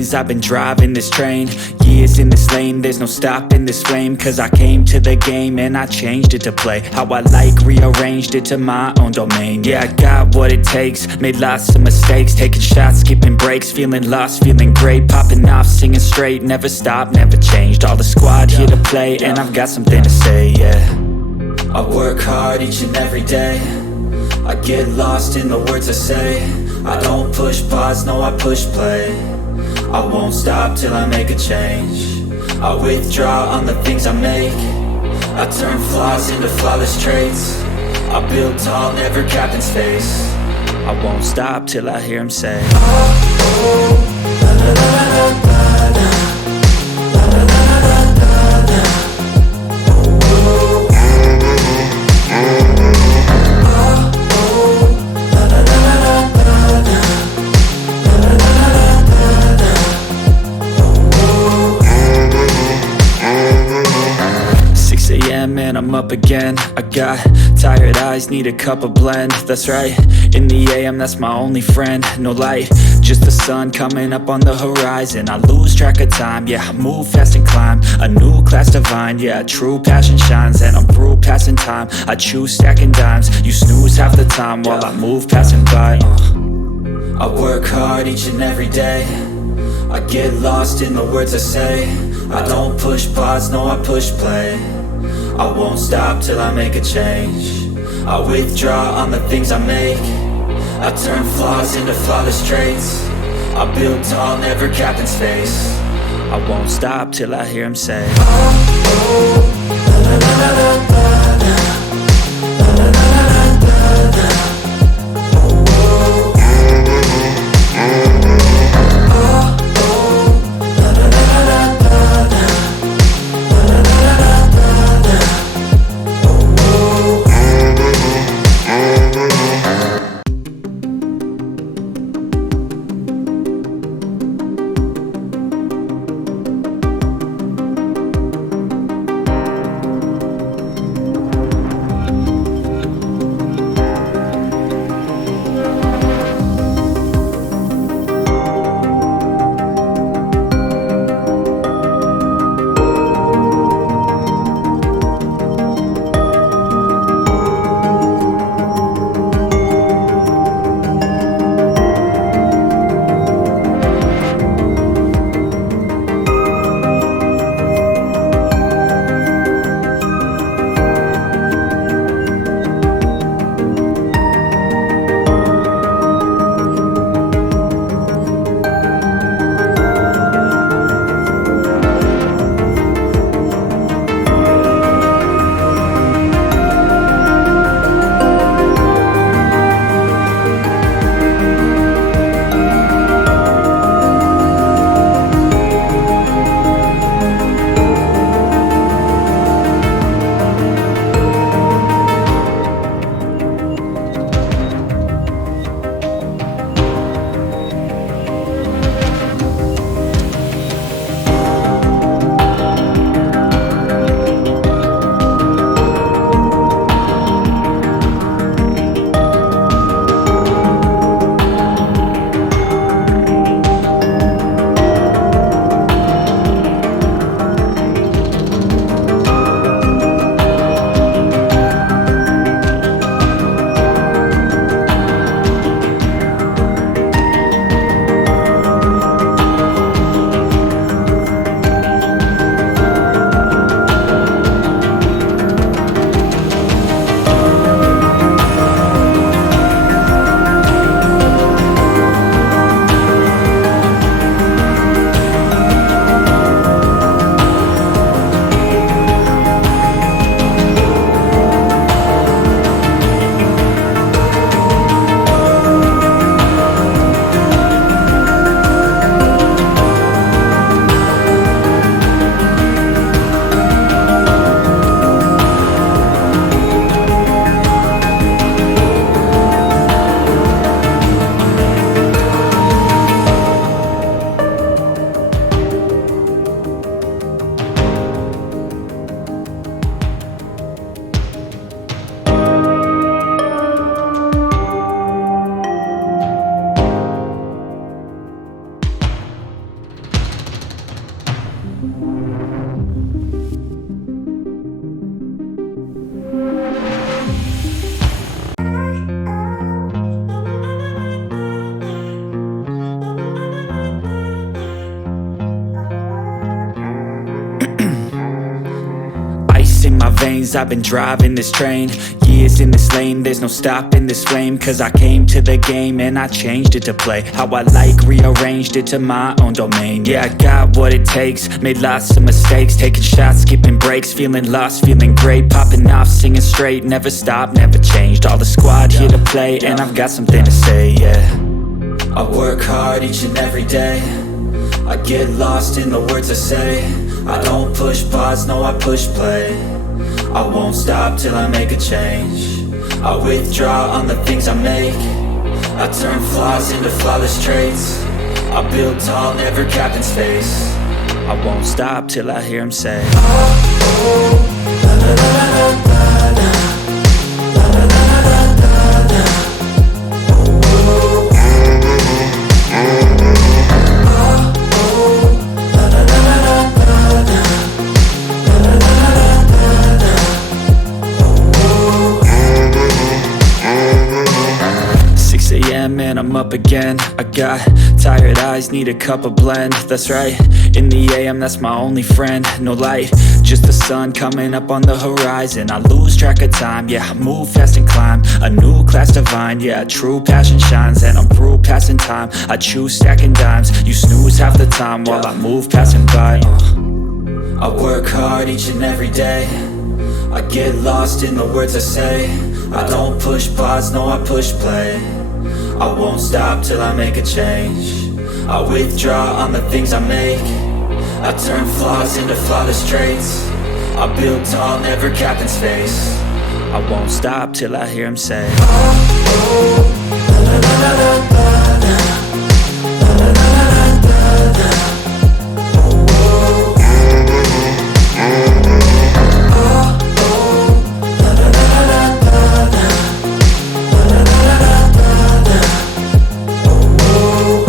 lanes. I've been driving this train, years in this lane. There's no stopping this flame, cause I came to the game and I changed it to play how I like, rearranged it to my own domain. Yeah, I got what it takes, made lots of mistakes, taking shots, skipping breaks, feeling lost, feeling great, popping off, singing straight, never stopped, never changed. All the squad here to play, and I've got something to say, yeah. I work hard each and every day, I get lost in the words I say. I don't push pause, no I push play. I won't stop till I make a change. I withdraw on the things I make. I turn flaws into flawless traits. I build tall, never capped in space. I won't stop till I hear him say, oh, oh, la la la la la la. La la la la la la. Oh, oh. And I'm up again. I got tired eyes, need a cup of blend. That's right, in the AM, that's my only friend. No light, just the sun coming up on the horizon. I lose track of time, yeah, I move fast and climb a new class divine, yeah, true passion shines. And I'm through passing time, I choose stacking dimes. You snooze half the time while I move passing by. I work hard each and every day, I get lost in the words I say. I don't push pause, no I push play. I won't stop till I make a change. I withdraw on the things I make. I turn flaws into flawless traits. I build tall, never capped in space. I won't stop till I hear him say, oh, oh, la la la la la la. La la la la la la. Oh, oh. Oh, oh, la la la la la la. La la la la la la. my veins, I've been driving this train. Years in this lane, there's no stopping this flame. Cause I came to the game and I changed it to play how I like, rearranged it to my own domain. Yeah, I got what it takes, made lots of mistakes, taking shots, skipping breaks, feeling lost, feeling great, popping off, singing straight, never stopped, never changed. All the squad here to play, and I've got something to say, yeah. I work hard each and every day, I get lost in the words I say. I don't push pause, no I push play. I won't stop till I make a change. I withdraw on the things I make. I turn flaws into flawless traits. I build tall, never capped in space. I won't stop till I hear him say, oh, oh, la la la la la la, la la la la la la, oh, oh, oh, oh, la la la la la la, la la la la la la, oh, oh. 6 a.m. and I'm up again. I got tired eyes, need a cup of blend. That's right, in the AM, that's my only friend. No light, just the sun coming up on the horizon. I lose track of time, yeah, I move fast and climb a new class divine, yeah, true passion shines. And I'm through passing time, I choose stacking dimes. You snooze half the time while I move passing by. I work hard each and every day, I get lost in the words I say. I don't push pause, no I push play. I won't stop till I make a change. I withdraw on the things I make. I turn flaws into flawless traits. I build tall, never capped in space. I won't stop till I hear him say, oh, oh, la la la la la la, la la la la la la, oh, oh, oh, oh, la la la la la la, la la la la la la, oh, oh.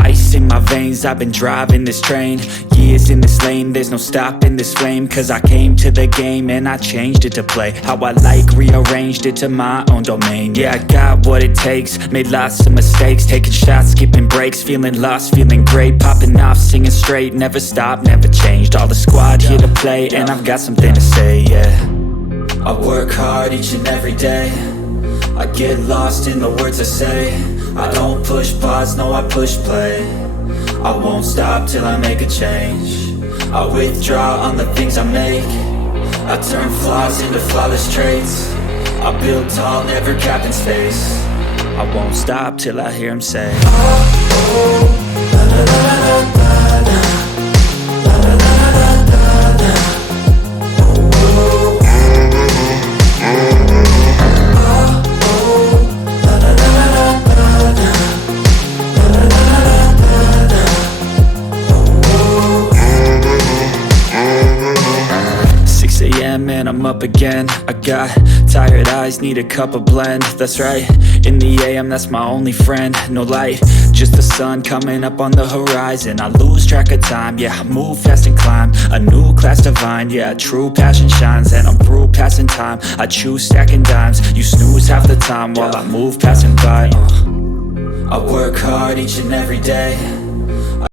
Ice in my veins, I've been driving this train. Years in this lane, there's no stopping this flame. Cause I came to the game and I changed it to play how I like, rearranged it to my own domain. Yeah, I got what it takes, made lots of mistakes, taking shots, skipping breaks, feeling lost, feeling great, popping off, singing straight, never stopped, never changed. All the squad here to play, and I've got something to say, yeah. I work hard each and every day, I get lost in the words I say. I don't push pause, no I push play. I won't stop till I make a change. I withdraw on the things I make. I turn flaws into flawless traits. I build tall, never capped in space. I won't stop till I hear him say, oh, oh, la la la la la la, la la la la la la, oh, oh, and I'm up again. I got tired eyes, need a cup of blend. That's right, in the AM, that's my only friend. No light, just the sun coming up on the horizon. I lose track of time, yeah, I move fast and climb a new class divine, yeah, true passion shines. And I'm through passing time, I choose stacking dimes. You snooze half the time while I move passing by. I work hard each and every day,